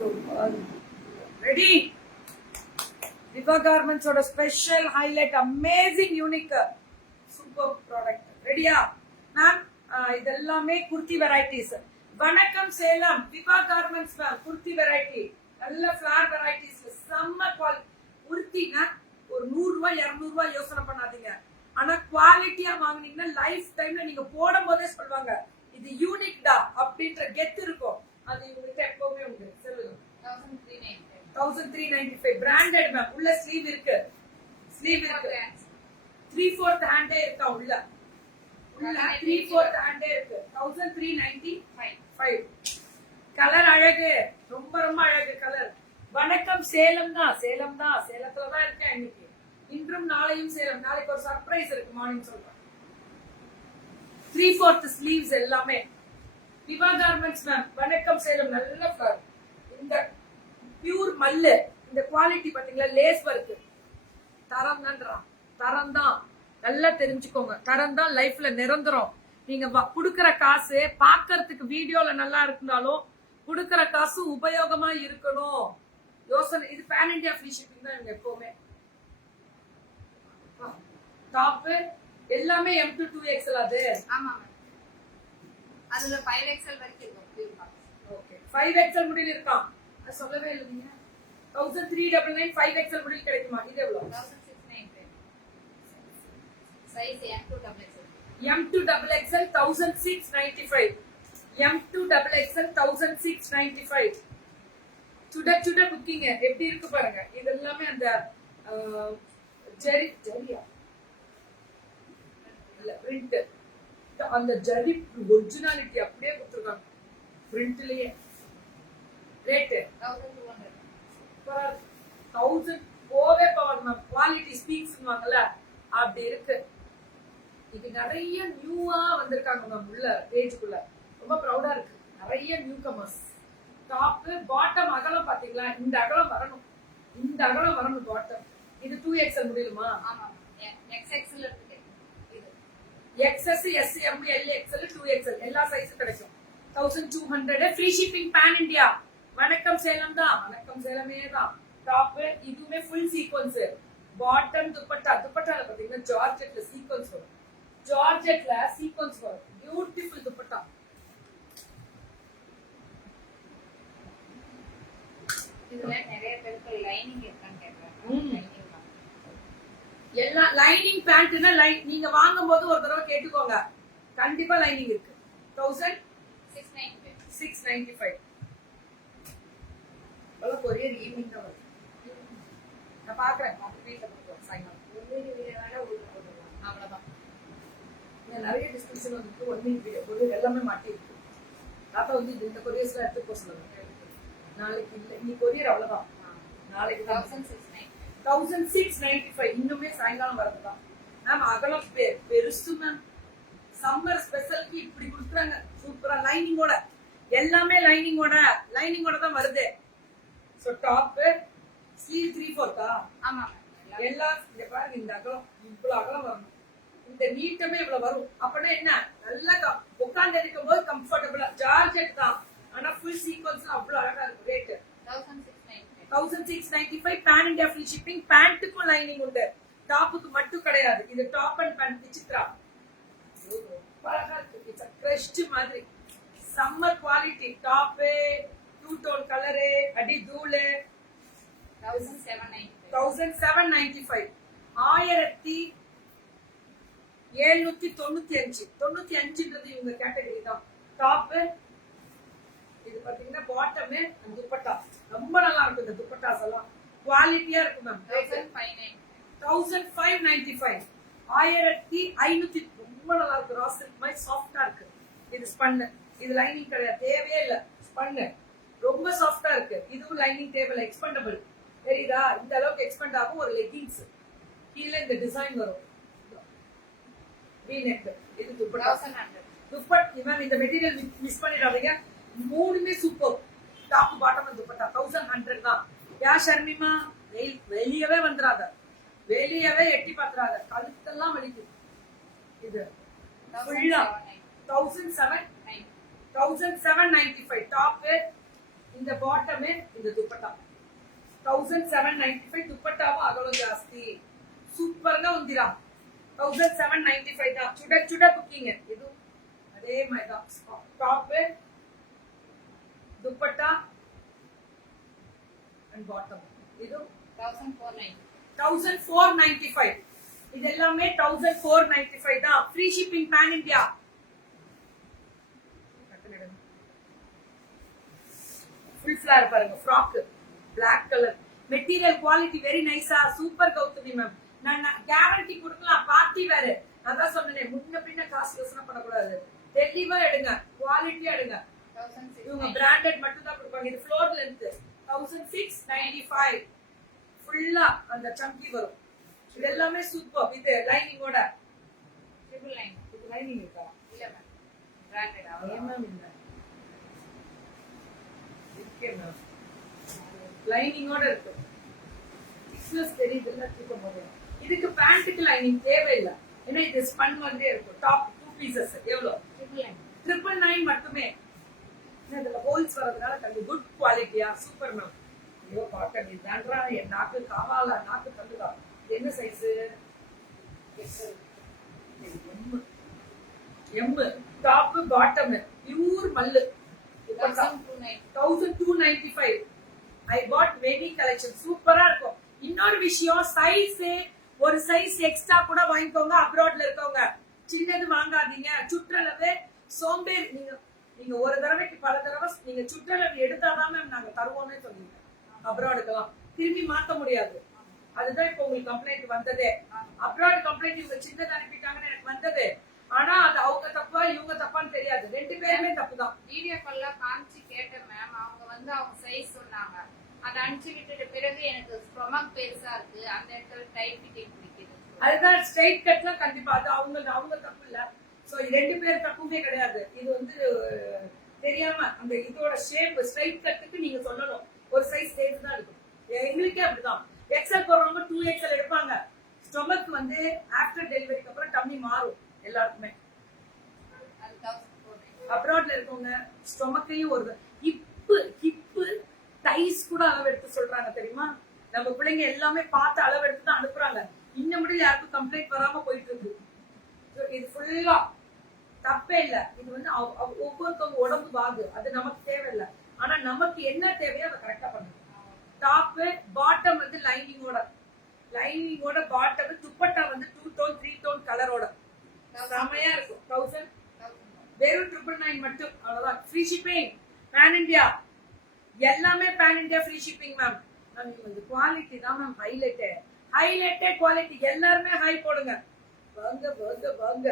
Ready? Diva Garments oda special highlight amazing unique super product. Ready-யா? Ma'am, இதெல்லாமே kurti varieties. வணக்கம் Salem Diva Garments ma'am kurti variety. நல்ல flower varieties செம்ம quality. kurti-னா ஒரு 100 ரூபாய் 200 ரூபாய் யோசனை பண்ணாதீங்க. ஆனா குவாலிட்டியா வாங்குனீங்கன்னா லைஃப் டைம்ல நீங்க போடும்போதே சொல்வாங்க இது யூனிக் டா அப்படின்ற கெத் இருக்கும். அது உங்களுக்கு எப்பவுமே உண்டு. சொல்லுங்க. 1395 branded ma'am உள்ள ஸ்லீவ் இருக்கு 3/4 ஹேண்டே இருக்கா உள்ள 3/4 ஹேண்டே இருக்கு 1395 கலர் அழகு ரொம்ப ரொம்ப அழகு கலர். வணக்கம் சேலம் தான் சேலத்துல தான் இருக்கேன் இன்னைக்கு. இன்றும் நாளையும் சேலம். நாளைக்கு ஒரு சர்ப்ரைஸ் இருக்கு மார்னிங் சொல்றேன். 3/4 ஸ்லீவ்ஸ் எல்லாமே Diva Garments ma'am வணக்கம் சேலம். நல்ல ஃபிளவர். இந்த பியூர் மல்லு. இந்த குவாலிட்டி பாத்தீங்களா லேஸ் வர்க். தரம் தான் நல்லா தெரிஞ்சுக்கோங்க. தரம் தான் லைஃப்ல நிரந்தரம். நீங்க குடுக்கற காசு பாக்கிறதுக்கு வீடியோல நல்லா இருந்தாலும் குடுக்கற காசு உபயோகமா இருக்கணும். யோசனை. இது பேன் இந்தியா ஃப்ரீ ஷிப்பிங் தான் இங்க எப்பவுமே. டாப் எல்லாமே M2 2XL அது. ஆமா மேம். அதுல 5XL வரைக்கும் இருக்கும். ஓகே 5XL முடியல இருக்கான். அது சொல்லவே இல்ல நீங்க. 1399 5XL முடியல கிடைக்குமா? இது எவ்வளவு? 1695. Size M2XL. M2XL 1695. M2XL 1695. சுட புக்கிங் எப்படி இருக்கு பாருங்க. இது எல்லாமே அந்த ஜெரியா இல்ல பிரிண்ட். அந்த ஜெரி ஒரிஜினாலிட்டி அப்படியே கொடுத்திருக்காங்க பிரிண்ட்லயே. ரேட் 1200 போவே பவர் மேம். குவாலிட்டி ஸ்பீக்ஸ்வாங்கல்ல அப்படி இருக்கு. இது நிறைய நியூவா வந்திருக்காங்க மேம் உள்ள பேஜுக்குள்ள. ரொம்ப ப்ரௌடா இருக்கு. நிறைய நியூ கமர்ஸ். டாப் பாட்டம் அகலம் பாத்தீங்களா? இந்த அகலம் வரணும் பாட்டம். இது 2XL முடியுமா? ஆமா. XXL இருக்கு. இது XS S M L XL 2XL எல்லா சைஸும் கிடைக்கும். 1200 ஃப்ரீ ஷிப்பிங் பேன் இந்தியா. வணக்கம் சேலம் தான். வணக்கம் சேலமே தான். டாப் இதுவுமே ஃபுல் சீக்வென்ஸ். பாட்டம் துப்பட்டால பாத்தீங்கன்னா ஜார்ஜெட்ல சீக்வென்ஸ் வரும். பியூட்டிஃபுல் துப்பட்டா. இதுல நிறைய பேருக்கு லைனிங் இருக்கான்னு கேக்குறாங்க. எல்லா லைனிங் பேண்ட்னா நீங்க வாங்கும்போது ஒரு தடவை கேட்டுக்கோங்க. கண்டிப்பா லைனிங் இருக்கு. 1695. கொரியர் ஈவினிங் தான் வருது. நான் பாக்குறேன். வீட்டுல கொடுப்போம் சாயங்காலம். அவ்வளவுதான். நிறைய டிஸ்கிரிப்ஷன் வந்துட்டு 1 வீக் வீடியோ கொரியர் எல்லாமே மாட்டி இருக்கு. தாத்தா வந்து இந்த கொரியர்ஸ்லாம் எடுத்து போக சொல்லுங்க. நாளைக்கு இல்ல இன்னைக்கு கொரியர் அவ்வளவுதான். நாளைக்கு 1695 இன்னுமே சாயங்காலம் வரதுதான். மேம் அகலம் பெருசு மேம். சம்மர் ஸ்பெஷலுக்கு இப்படி கொடுக்குறாங்க. சூப்பரா லைனிங்கோட எல்லாமே லைனிங்கோட தான் வருது. So top sleeve 3/4. ஆமா. எல்லாம் இங்க பாருங்க. இந்த அகலம் இவ்வளவு அகலம் வரணும். இந்த நீட்டமே இவ்வளவு வரும். அப்படின்னா என்ன நல்லா உட்கார்ந்து இருக்கும் போது கம்ஃபர்டபுளா. ஜார்ஜெட் தான் ஆனா ஃபுல் சீக்வென்ஸ் அவ்வளவு அழகா இருக்கு. Rate 1695 pan India free shipping. பேண்ட்டுக்கும் லைனிங் உண்டு. டாப்புக்கு மட்டும் கிடையாது. இது top and pant Vichitra. Crushed மாதிரி summer quality. Top 2 tone colour அடி தூளு. 1795. 1795 இவங்க கேட்டகரி தான். டாப் இது பாத்தீங்கன்னா பாட்டம் துப்பட்டா ரொம்ப நல்லா இருக்கும். இந்த துப்பட்டாஸ் எல்லாம் குவாலிட்டியா இருக்கும் மேம். 1595. 1500 ரொம்ப நல்லா இருக்கு. ராஸ்டிக் மாதிரி சாஃப்டா இருக்கு. இது ஸ்பன். இது லைனிங் கிடையாது. தேவையே இல்ல. ஸ்பன் ரொம்ப சாஃப்டா இருக்கு. இதுவும் லைனிங் தேவையில்ல. எக்ஸ்பெண்டபிள். தெரியுதா? இந்த அளவுக்கு எக்ஸ்பெண்ட் ஆகும். ஒரு லெகின்ஸ் கீழே இந்த டிசைன் வரும். இது துப்பட்டா. மேம் இந்த மெட்டீரியல் மிஸ் பண்ணிடாதீங்க. மூணுமே சூப்பர். டாப் பாட்டம் துப்பட்டா 1100 தான். யா ஷர்மிமா வெளியவே வந்துடாத. வெளியவே எட்டி பாத்துறாத. கழுத்தெல்லாம் வலிக்கும். இது 1795 டாப். இந்த பாட்டம் இந்த துப்பட்டா 1795 துப்பட்டாவும் அகலம் ஜாஸ்தி சூப்பர்గా ఉందిరా 1795 தான் சுட புக்கிங் இது அதே மாதிரி தான் டாப் துப்பட்டா அண்ட் பாட்டம் இது 1495 இது எல்லாமே 1495 தான் free shipping pan India full flower பாருங்க frock Black colour material quality very நைஸா சூப்பர் கௌதமி மேம் நான் கேரண்டி கொடுக்கலாம் பார்ட்டி வேற அதான் சொன்னேன் முன்ன பின்ன காசு யோசனை பண்ணக்கூடாது தெளிவா எடுங்க குவாலிட்டியா எடுங்க இவங்க பிராண்டட் மட்டும் தான் கொடுப்பாங்க இது ஃப்ளோர் லென்த் 1695 ஃபுல்லா அந்த சங்கி வரும் இது எல்லாமே சூப்பர் வித் லைனிங்கோட ட்ரிபிள் லைன் இது லைனிங் இருக்கா இல்ல மேம் பிராண்டட் மேம் இல்ல இருக்கே மேம் லைனிங்கோட இருக்கு பிசினஸ் தெரியுது இல்ல தூக்கம் போது இதுக்கு பேண்ட்டுக்கு லைனிங் தேவையில்லை ஏன்னா இது ஸ்பன் வந்து இருக்கும் டாப் 2 பீசஸ் எவ்வளவு ட்ரிபிள் லைன் 999 மட்டுமே இதுல ஹோல்ஸ் வரதுனால கண்டு குட் குவாலிட்டியா சூப்பர் மேம் ஐயோ காட்டன் இதுதான்றா என் நாக்கு காவாலா நாக்கு தள்ளுதா இது என்ன size M top bottom pure மல்லு 1295 ஐ பாட் மெனி கலெக்ஷன் சூப்பரா இருக்கும் இன்னொரு விஷயம் சைஸ் ஒரு சைஸ் எக்ஸ்ட்ரா கூட வாங்கிக்கோங்க அப்ராட்ல இருக்கவங்க சின்னது வாங்காதீங்க சுற்றளவு சோம்பேறி நீங்க ஒரு தடவைக்கு பல தடவை நீங்க சுற்றளவு எடுத்தாதான் மேம் நாங்க தருவோம்னே சொல்லுவீங்க அப்ராடுக்கெல்லாம் திரும்பி மாத்த முடியாது அதுதான் இப்ப உங்களுக்கு கம்ப்ளைண்ட் வந்ததே அப்ராட் கம்ப்ளைண்ட் இவங்க சின்னது அனுப்பிட்டாங்கன்னு எனக்கு வந்தது ஆனா அது அவங்க தப்பா இவங்க தப்பான்னு தெரியாது ரெண்டு பேருமே தப்புதான் வீடியோ கால்ல காமிச்சு கேட்டேன் மேம் அவங்க வந்து அவங்க சைஸ் சொன்னாங்க அதை அனுப்பிச்சு விட்டுட்ட பிறகு எனக்கு ஸ்டொமக் பெருசா இருக்கு அந்த இடத்துல டைட் ஃபிட்டிங் பிடிக்குது அதுதான் ஸ்ட்ரைட் கட்ல கண்டிப்பா அது அவங்க தப்பு இல்ல சோ ரெண்டு பேர் தப்புமே கிடையாது இது வந்து தெரியாம அந்த இதோட ஷேப் ஸ்ட்ரைட் கட்டுக்கு நீங்க சொல்லணும் ஒரு சைஸ் சேர்த்து தான் இருக்கும் எங்களுக்கே அப்படிதான் எக்ஸல் போடுறவங்க 2XL எடுப்பாங்க ஸ்டொமக் வந்து ஆஃப்டர் டெலிவரிக்கு அப்புறம் டம்மி மாறும் எல்லாருக்குமே அப்ராட்ல இருக்கவங்க ஸ்டொமக்கையும் ஒரு ஹிப்பு டைஸ் கூட அளவு எடுத்து சொல்றாங்க தெரியுமா நம்ம பிள்ளைங்க எல்லாமே பார்த்து அளவு எடுத்து தான் அனுப்புறாங்க இன்னும் மட்டும் யாருக்கும் கம்ப்ளைண்ட் வராம போயிட்டு இருக்கு இது ஃபுல்லா தப்பே இல்ல இது வந்து ஒவ்வொருத்தவங்க உடம்பு வாகு அது நமக்கு தேவையில்லை ஆனா நமக்கு என்ன தேவையோ அதை கரெக்டா பண்ணணும் டாப் பாட்டம் வந்து லைனிங்கோட பாட்டம் துப்பட்டா வந்து 2 டோன் 3 டோன் கலரோட செமையா இருக்கும் 1000 வெறும் 999 மட்டும் அவ்வளவுதான் ஃப்ரீ ஷிப்பிங் பேன் இந்தியா எல்லாமே pan India free shipping ma'am இந்த குவாலிட்டி தான் மேம் ஹைலைட்டே குவாலிட்டி எல்லாருமே ஹை போடுங்க வாங்க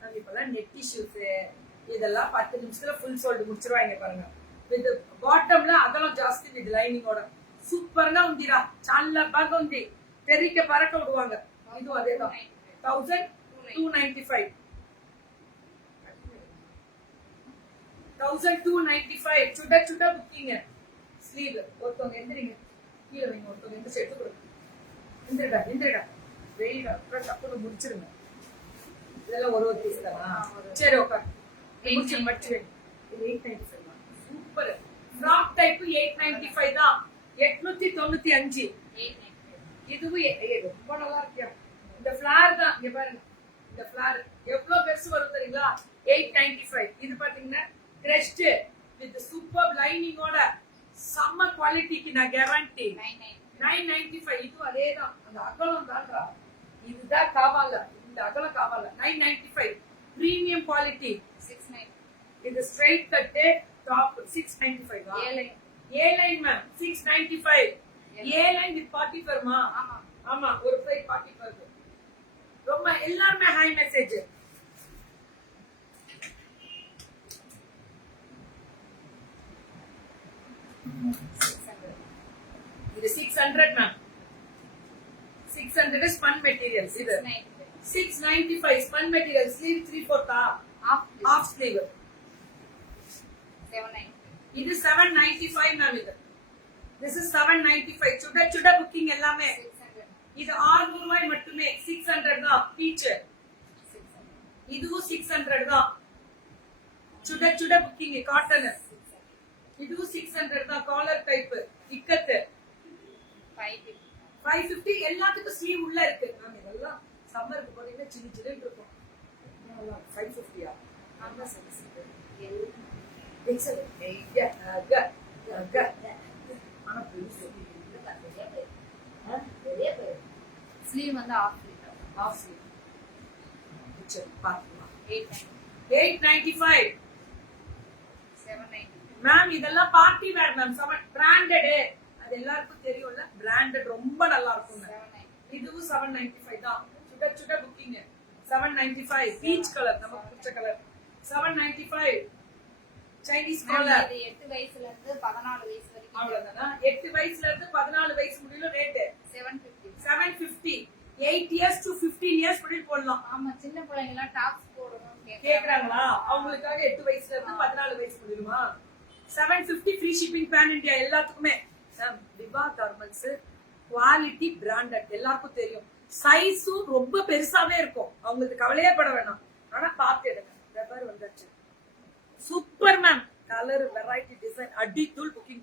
நம்ம இப்பெல்லாம் நெட் டிஷ்யூஸ் இதெல்லாம் 10 நிமிஷத்துல ஃபுல் சோல்டு முடிச்சிருவாங்க பாருங்க வித் பாட்டம்ல அகலம் ஜாஸ்தி வித் லைனிங்கோட சூப்பர்னா உண்டிரா చాలా బాగుంది தெறிக்க பறக்க விடுவாங்க இது அதேதான் 1295 சுட புக்கிங்க ஸ்லீவ் ஒருத்தவங்க எந்திரிங்க கீழே வைங்க ஒருத்தவங்க எந்திரிச்சு எடுத்து கொடுங்க இந்திரடா வெயிடா டப்புனு முடிச்சிருங்க இதெல்லாம் ஒரு பீஸ் தானா சரி ஓகே முடிச்சு மடிச்சு இது 895 சூப்பர் ஃப்ராக் டைப் 895 தான் 895 இதுவும் ரொம்ப நல்லா இருக்கியா இந்த ஃபிளார் தான் இங்க பாருங்க இந்த ஃபிளார் எவ்வளவு பெருசு வரும் தெரியுங்களா 895 இது பாத்தீங்கன்னா கிரஸ்ட் வித் சூப்பர் லைனிங்கோட செம்ம குவாலிட்டிக்கு நான் கேரண்டி 995 இது அதேதான் அந்த அகலம் தான்டா இதுதான் காவால இந்த அகலம் காவால 995 பிரீமியம் குவாலிட்டி 690 இது straight cut top 695 A line ma'am 695 A line with party ஃபர்மா ஆமா ஒரு சைடு பார்ட்டி ஃபர் ரொம்ப எல்லாரும் ஹை மெசேஜ் இது 600 மேம் 600 ஸ்பன் மெட்டீரியல்ஸ் இது 695 spun material sleeve 3/4 half sleeve 790 இது 795 மேம் இது this is 795 சுட புக்கிங் எல்லாமே இது 600 ரூபாய் மட்டுமே 600 தான் பீச் இதுவும் 600 தான் சுட புக்கிங் காட்டன் இதுவும் 600 தான். காலர் டைப் இக்கத்து 550. 550. எல்லாத்துக்கும் ஸ்லீவ் உள்ள இருக்கு மேம். இதெல்லாம் சம்மருக்கு போட்டீங்கன்னா சின்ன சின்ன இருக்கும். 550யா? ஆமா சைஸ் எக்ஸல். ஆனா பெருசு. ஸ்லீவ் வந்து ஆஃப் லிட்டர். Half sleeve. சரி பாக்கலாம். 890. 895. 790. மேம் இதெல்லாம் பார்ட்டி வேர் மேம். பிராண்டட். அது எல்லாருக்கும் தெரியும்ல. பிராண்டட் ரொம்ப நல்லா இருக்கும். 790. இதுவும் 795 தான். சுட சுட புக்கிங். 795. பீச் கலர் நமக்கு பிடிச்ச கலர். 795. Chinese collar. இது 8 வயசுல இருந்து 14 வயசு வரைக்கும். அவ்வளவுதானா? 8 வயசுல இருந்து 14 வயசு முடியல ரேட் 750. 750. 8 years to 15 years முடிய போடலாம். ஆமா, சின்ன பிள்ளைங்க எல்லாம் டாப்ஸ் போடணும்னு கேக்குறாங்களா? அவங்களுக்காக 8 வயசுல இருந்து 14 வயசு முடியுமா? 750 ஃப்ரீ ஷிப்பிங் பேன் இந்தியா எல்லாத்துக்குமே. விவா கார்மெண்ட்ஸ் குவாலிட்டி பிராண்டட் எல்லாருக்கும் தெரியும். சைஸும் ரொம்ப பெருசாவே இருக்கும். அவங்களுக்கு கவலையே பட வேணாம். ஆனா பார்த்து எடுங்க. ரப்பர் வந்தாச்சு. Super ma'am. Colour variety design அடி தூள் புக்கிங்